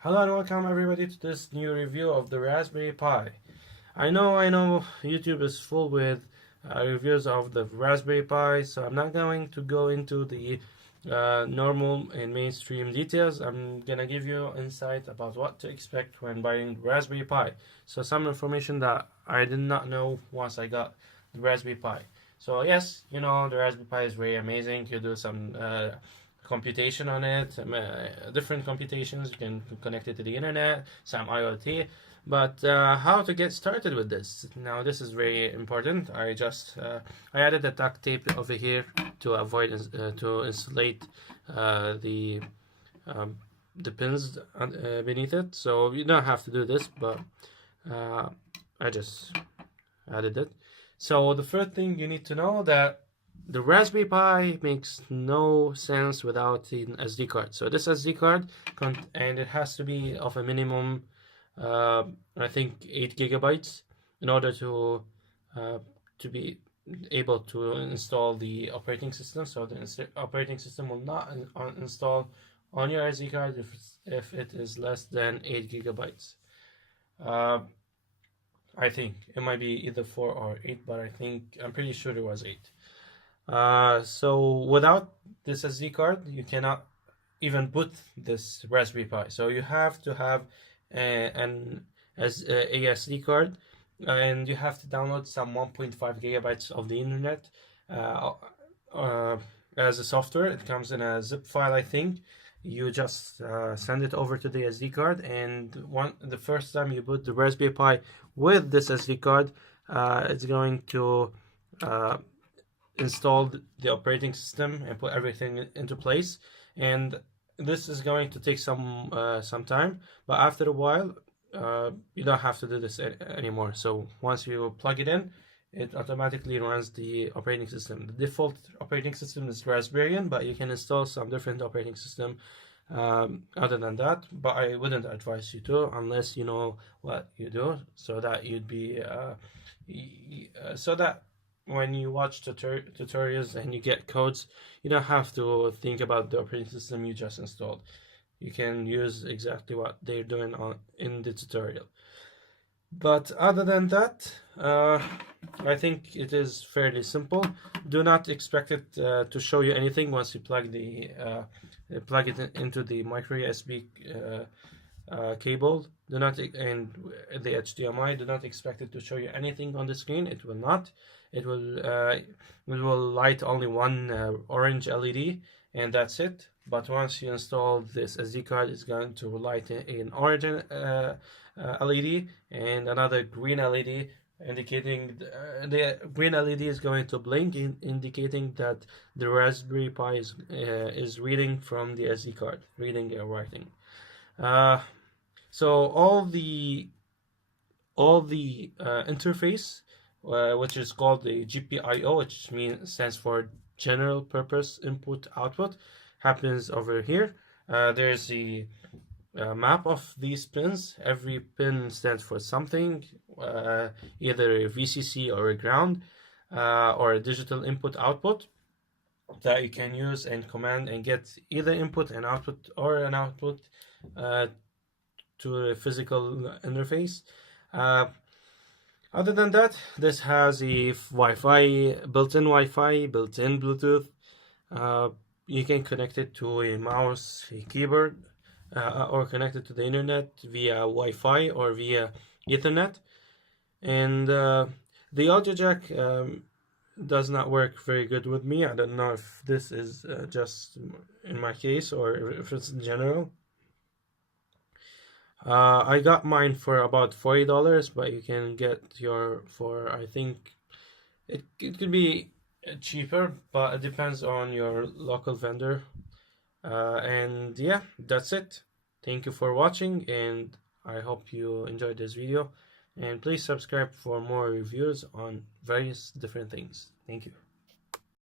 Hello and welcome everybody to this new review of the Raspberry Pi. I know YouTube is full with reviews of the Raspberry Pi, so I'm not going to go into the normal and mainstream details. I'm gonna give you insight about what to expect when buying the Raspberry Pi. So some information that I did not know once I got the Raspberry Pi. So yes, the Raspberry Pi is very amazing. You do some computation on it, different computations. You can connect it to the internet, some IoT. But how to get started with this? Now this is very important. I added a duct tape over here to avoid to insulate the pins beneath it. So you don't have to do this, but I just added it. So the first thing you need to know that the Raspberry Pi makes no sense without an SD card. So this SD card, and it has to be of a minimum, I think 8 gigabytes, in order to be able to install the operating system. So the operating system will not install on your SD card if it is less than 8 gigabytes. I think it might be either 4 or 8, but I'm pretty sure it was 8. So without this SD card, you cannot even boot this Raspberry Pi. So you have to have an SD card, and you have to download some 1.5 gigabytes of the internet as a software. It comes in a zip file, I think. You just send it over to the SD card, and the first time you boot the Raspberry Pi with this SD card, it's going to install the operating system and put everything into place. And this is going to take some time, but after a while you don't have to do this anymore. So once you plug it in, it automatically runs the operating system. The default operating system is Raspberry, but you can install some different operating system other than that, but I wouldn't advise you to unless you know what you do, so that you'd be so that when you watch tutorials and you get codes, you don't have to think about the operating system you just installed. You can use exactly what they're doing in the tutorial. But other than that, I think it is fairly simple. Do not expect it to show you anything once you plug it into the micro USB cable. And the HDMI. Do not expect it to show you anything on the screen. It will not. It will light only one orange LED, and that's it. But once you install this SD card, it's going to light an orange LED and another green LED, indicating the green LED is going to blink, indicating that the Raspberry Pi is reading from the SD card, reading and writing. So all the interface, which is called the GPIO, which stands for General Purpose Input Output, happens over here. There's the map of these pins. Every pin stands for something, either a VCC or a ground, or a digital input output that you can use and command and get either input and output, or an output to a physical interface. Other than that, this has a Wi-Fi, built-in Wi-Fi, built-in Bluetooth. You can connect it to a mouse, a keyboard, or connect it to the internet via Wi-Fi or via Ethernet. And the audio jack does not work very good with me. I don't know if this is just in my case or if it's in general. I got mine for about $40, but you can get your for, I think it could be cheaper, but it depends on your local vendor. And yeah, that's it. Thank you for watching, and I hope you enjoyed this video, and please subscribe for more reviews on various different things. Thank you.